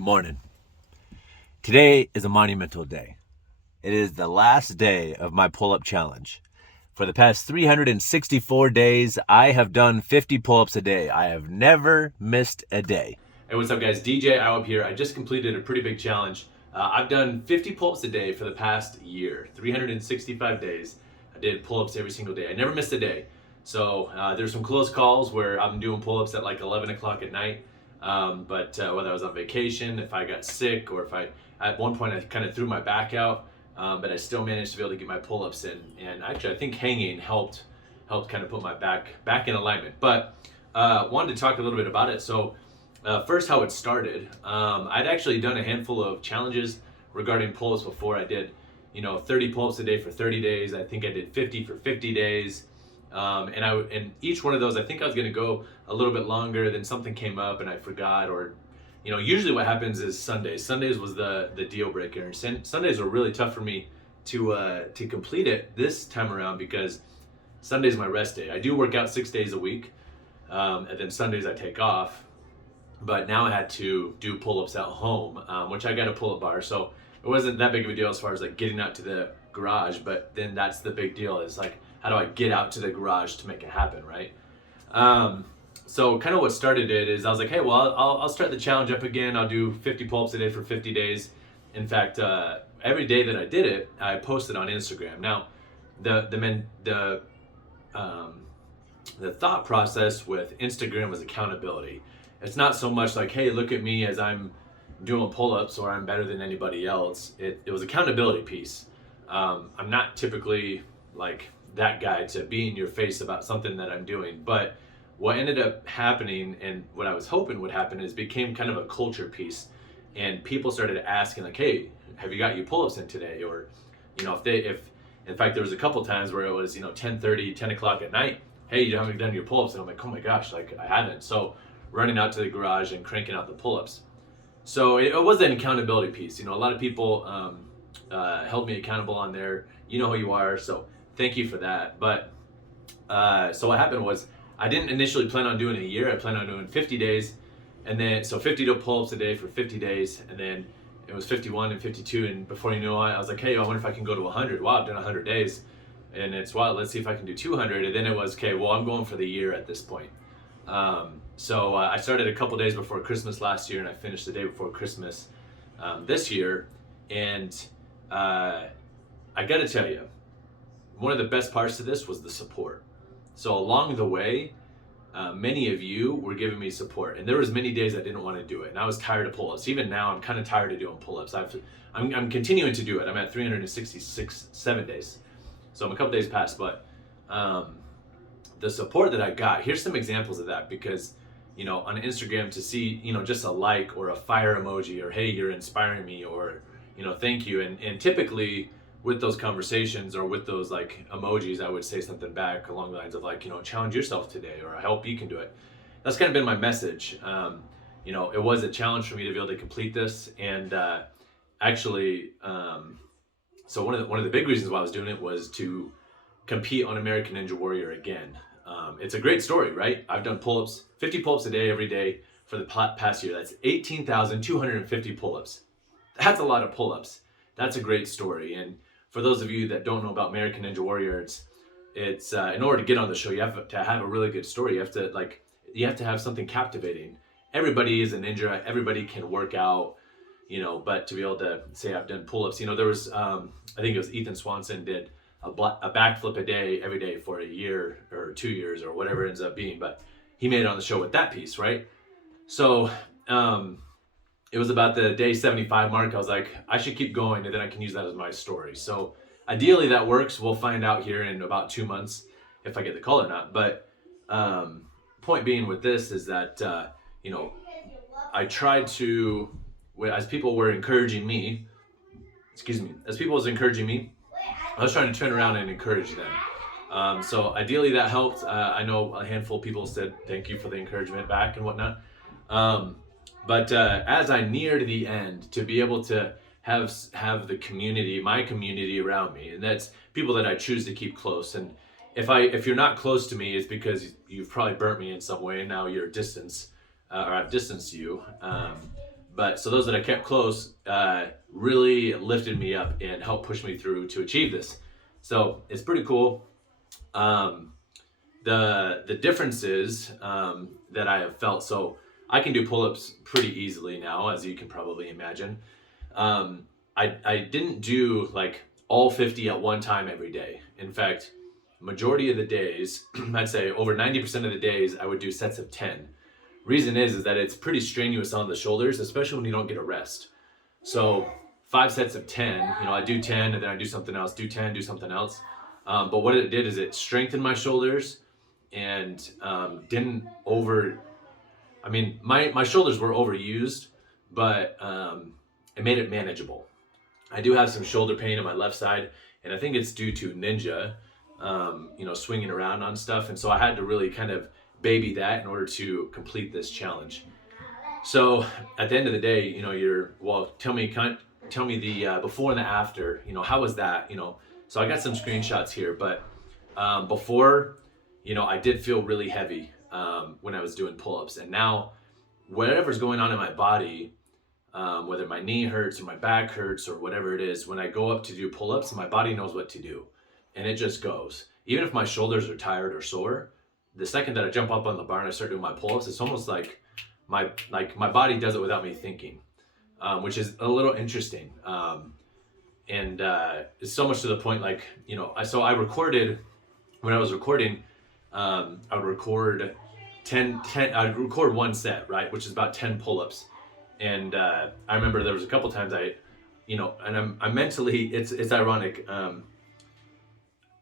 Good morning. Today is a monumental day. It is the last day of my pull-up challenge. For the past 364 days, I have done 50 pull-ups a day. I have never missed a day. Hey, what's up guys? DJ Iweb here. I just completed a pretty big challenge. I've done 50 pull-ups a day for the past year, 365 days. I did pull-ups every single day. I never missed a day. So there's some close calls where I'm doing pull-ups at like 11 o'clock at night. But whether I was on vacation, if I got sick, or at one point I kind of threw my back out, but I still managed to be able to get my pull-ups in. And actually I think hanging helped kind of put my back in alignment. But wanted to talk a little bit about it. So first, how it started. I'd actually done a handful of challenges regarding pull-ups before. I did 30 pull-ups a day for 30 days. I think I did 50 for 50 days. And each one of those, I think I was going to go a little bit longer. Then something came up and I forgot, or usually what happens is Sundays was the deal breaker. And Sundays were really tough for me to complete it this time around, because Sunday's my rest day. I do work out 6 days a week, and then Sundays I take off. But now I had to do pull-ups at home, which I got a pull-up bar, so it wasn't that big of a deal as far as like getting out to the garage. But then that's the big deal, is like, how do I get out to the garage to make it happen, right? So kind of what started it is I was like, hey, well, I'll start the challenge up again. I'll do 50 pull-ups a day for 50 days. In fact, every day that I did it, I posted on Instagram. Now, the thought process with Instagram was accountability. It's not so much like, hey, look at me as I'm doing pull-ups or I'm better than anybody else. It was accountability piece. I'm not typically like that guy to be in your face about something that I'm doing. But what ended up happening, and what I was hoping would happen, is became kind of a culture piece. And people started asking like, hey, have you got your pull-ups in today? Or, if in fact, there was a couple times where it was, 10:30, 10 o'clock at night. Hey, you haven't done your pull-ups. And I'm like, oh my gosh, like I haven't. So running out to the garage and cranking out the pull-ups. So it was an accountability piece. A lot of people held me accountable on there. You know who you are. So thank you for that. But so what happened was, I didn't initially plan on doing a year. I planned on doing 50 days, and then so 50 pull-ups a day for 50 days, and then it was 51 and 52, and before you know it, I was like, hey, I wonder if I can go to 100. Wow, I've done 100 days, and it's wow, let's see if I can do 200. And then it was, okay, well, I'm going for the year at this point. So I started a couple days before Christmas last year, and I finished the day before Christmas this year. And I got to tell you, one of the best parts of this was the support. So along the way, many of you were giving me support, and there was many days I didn't want to do it, and I was tired of pull-ups. Even now, I'm kind of tired of doing pull-ups. I'm continuing to do it. I'm at 367 days, so I'm a couple days past. But the support that I got, here's some examples of that, because on Instagram, to see just a like or a fire emoji, or hey, you're inspiring me, or thank you, and typically with those conversations or with those like emojis, I would say something back along the lines of like, challenge yourself today, or I hope you can do it. That's kind of been my message. It was a challenge for me to be able to complete this. And actually, so one of the big reasons why I was doing it was to compete on American Ninja Warrior again. It's a great story, right? I've done pull-ups, 50 pull-ups a day every day for the past year. That's 18,250 pull-ups. That's a lot of pull-ups. That's a great story. And for those of you that don't know about American Ninja Warrior, it's in order to get on the show, you have to have a really good story. You have to have something captivating. Everybody is a ninja. Everybody can work out, but to be able to say I've done pull-ups, there was, I think it was Ethan Swanson did a backflip a day every day for a year or 2 years or whatever it ends up being. But he made it on the show with that piece, right? So it was about the day 75 mark. I was like, I should keep going, and then I can use that as my story. So ideally that works. We'll find out here in about 2 months if I get the call or not. But point being with this is that, I tried to, as people were encouraging me, I was trying to turn around and encourage them. So ideally that helped. I know a handful of people said thank you for the encouragement back and whatnot. But as I neared the end, to be able to have the community, my community around me, and that's people that I choose to keep close. And if you're not close to me, it's because you've probably burnt me in some way, and now you're distance, or I've distanced you. But so those that I kept close really lifted me up and helped push me through to achieve this. So it's pretty cool. The differences that I have felt. So I can do pull-ups pretty easily now, as you can probably imagine. I didn't do like all 50 at one time every day. In fact, majority of the days, I'd say over 90% of the days, I would do sets of 10. Reason is that it's pretty strenuous on the shoulders, especially when you don't get a rest. So 5 sets of 10, I do 10 and then I do something else, do 10, do something else. But what it did is it strengthened my shoulders and didn't my shoulders were overused, but it made it manageable. I do have some shoulder pain on my left side, and I think it's due to ninja, swinging around on stuff. And so I had to really kind of baby that in order to complete this challenge. So at the end of the day, tell me the before and the after, how was that, so I got some screenshots here, but before, I did feel really heavy when I was doing pull-ups, and now whatever's going on in my body, whether my knee hurts or my back hurts or whatever it is, when I go up to do pull-ups, my body knows what to do, and it just goes. Even if my shoulders are tired or sore, the second that I jump up on the bar and I start doing my pull-ups, it's almost like my body does it without me thinking, which is a little interesting. And it's so much to the point, I recorded, when I was recording, I would record 10, I'd record one set, right, which is about 10 pull-ups. And I remember there was a couple times and I'm mentally, it's ironic,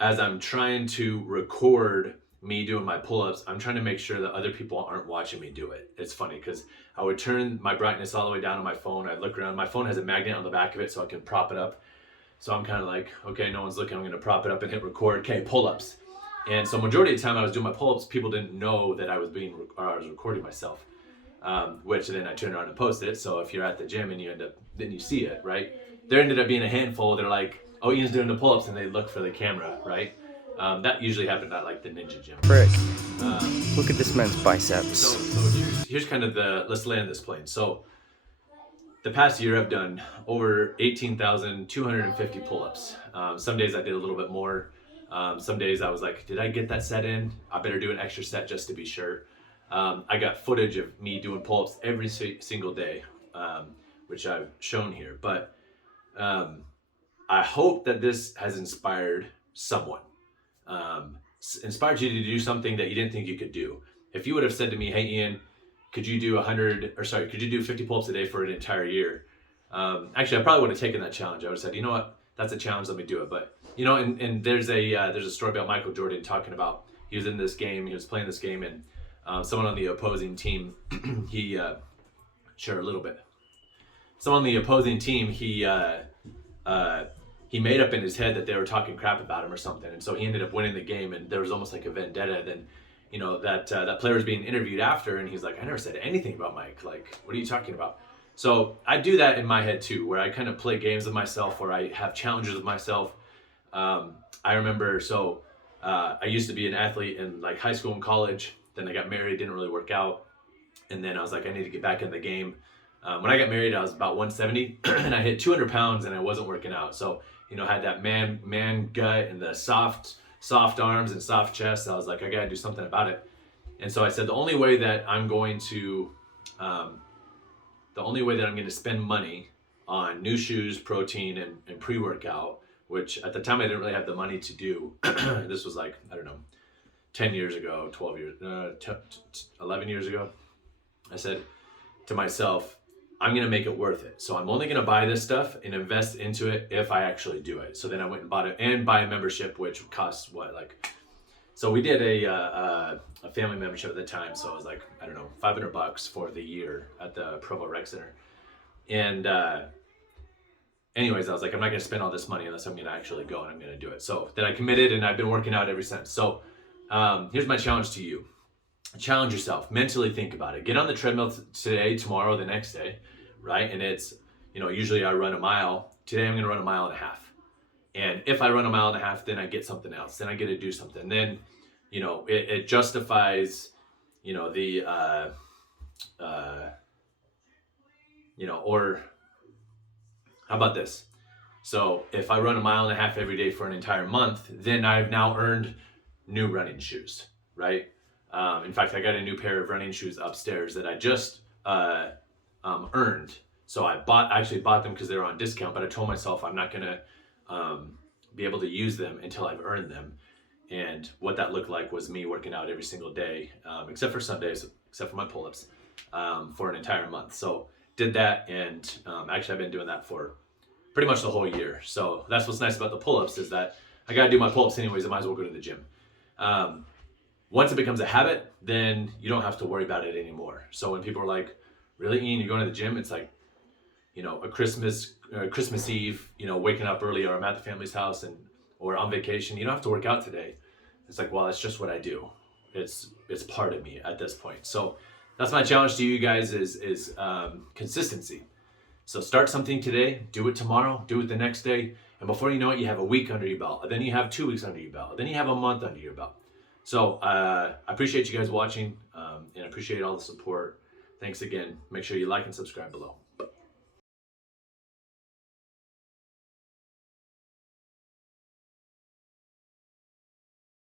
as I'm trying to record me doing my pull-ups, I'm trying to make sure that other people aren't watching me do it. It's funny because I would turn my brightness all the way down on my phone. I'd look around. My phone has a magnet on the back of it so I can prop it up. So I'm kind of like, okay, no one's looking. I'm going to prop it up and hit record. Okay, pull-ups. And so majority of the time I was doing my pull-ups, people didn't know that I was recording myself, which then I turned around and posted it. So if you're at the gym and then you see it, right? There ended up being a handful. They're like, oh, Ian's doing the pull-ups, and they look for the camera, right? That usually happened at like the ninja gym. Frick, look at this man's biceps. So here's kind of let's land this plane. So the past year I've done over 18,250 pull-ups. Some days I did a little bit more. Some days I was like, did I get that set in? I better do an extra set just to be sure. I got footage of me doing pull-ups every single day, which I've shown here. But I hope that this has inspired someone. Inspired you to do something that you didn't think you could do. If you would have said to me, hey Ian, could you do 50 pull-ups a day for an entire year? Actually, I probably would have taken that challenge. I would have said, you know what, that's a challenge, let me do it. But and there's a story about Michael Jordan talking about, he was in this game, he was playing this game, and someone on the opposing team, share a little bit. Someone on the opposing team, he made up in his head that they were talking crap about him or something, and so he ended up winning the game, and there was almost like a vendetta. Then that player was being interviewed after, and he's like, I never said anything about Mike, like, what are you talking about? So I do that in my head too, where I kind of play games with myself, where I have challenges with myself. I remember, I used to be an athlete in like high school and college, then I got married, didn't really work out, and then I was like, I need to get back in the game. When I got married, I was about 170 and I hit 200 pounds and I wasn't working out. So, I had that man gut and the soft arms and soft chest. I was like, I gotta do something about it. And so I said, the only way that I'm going to spend money on new shoes, protein, and pre-workout, which at the time I didn't really have the money to do. This was like, I don't know, 10 years ago, 11 years ago. I said to myself, I'm going to make it worth it. So I'm only going to buy this stuff and invest into it if I actually do it. So then I went and bought it and buy a membership, which costs so we did a family membership at the time. So it was like, I don't know, $500 for the year at the Provo Rec Center. And anyways, I was like, I'm not going to spend all this money unless I'm going to actually go and I'm going to do it. So then I committed and I've been working out ever since. So here's my challenge to you. Challenge yourself, mentally think about it. Get on the treadmill today, tomorrow, the next day, right? And it's, usually I run a mile. Today I'm going to run a mile and a half. And if I run a mile and a half, then I get something else. Then I get to do something. Then, it justifies, Or how about this? So if I run 1.5 miles every day for an entire month, then I've now earned new running shoes, right? In fact, I got a new pair of running shoes upstairs that I just earned. So I actually bought them because they were on discount, but I told myself I'm not gonna be able to use them until I've earned them. And what that looked like was me working out every single day, except for Sundays, except for my pull-ups, for an entire month. So did that, and actually I've been doing that for pretty much the whole year. So that's what's nice about the pull-ups, is that I gotta do my pull-ups anyways. I might as well go to the gym. Once it becomes a habit, then you don't have to worry about it anymore. So when people are like, really, Ian, you're going to the gym? It's like, a Christmas Eve, waking up early, or I'm at the family's house or on vacation. You don't have to work out today. It's like, well, it's just what I do. It's part of me at this point. So that's my challenge to you guys is consistency. So start something today, do it tomorrow, do it the next day, and before you know it, you have a week under your belt. Then you have 2 weeks under your belt. Then you have a month under your belt. So I appreciate you guys watching, and I appreciate all the support. Thanks again. Make sure you like and subscribe below.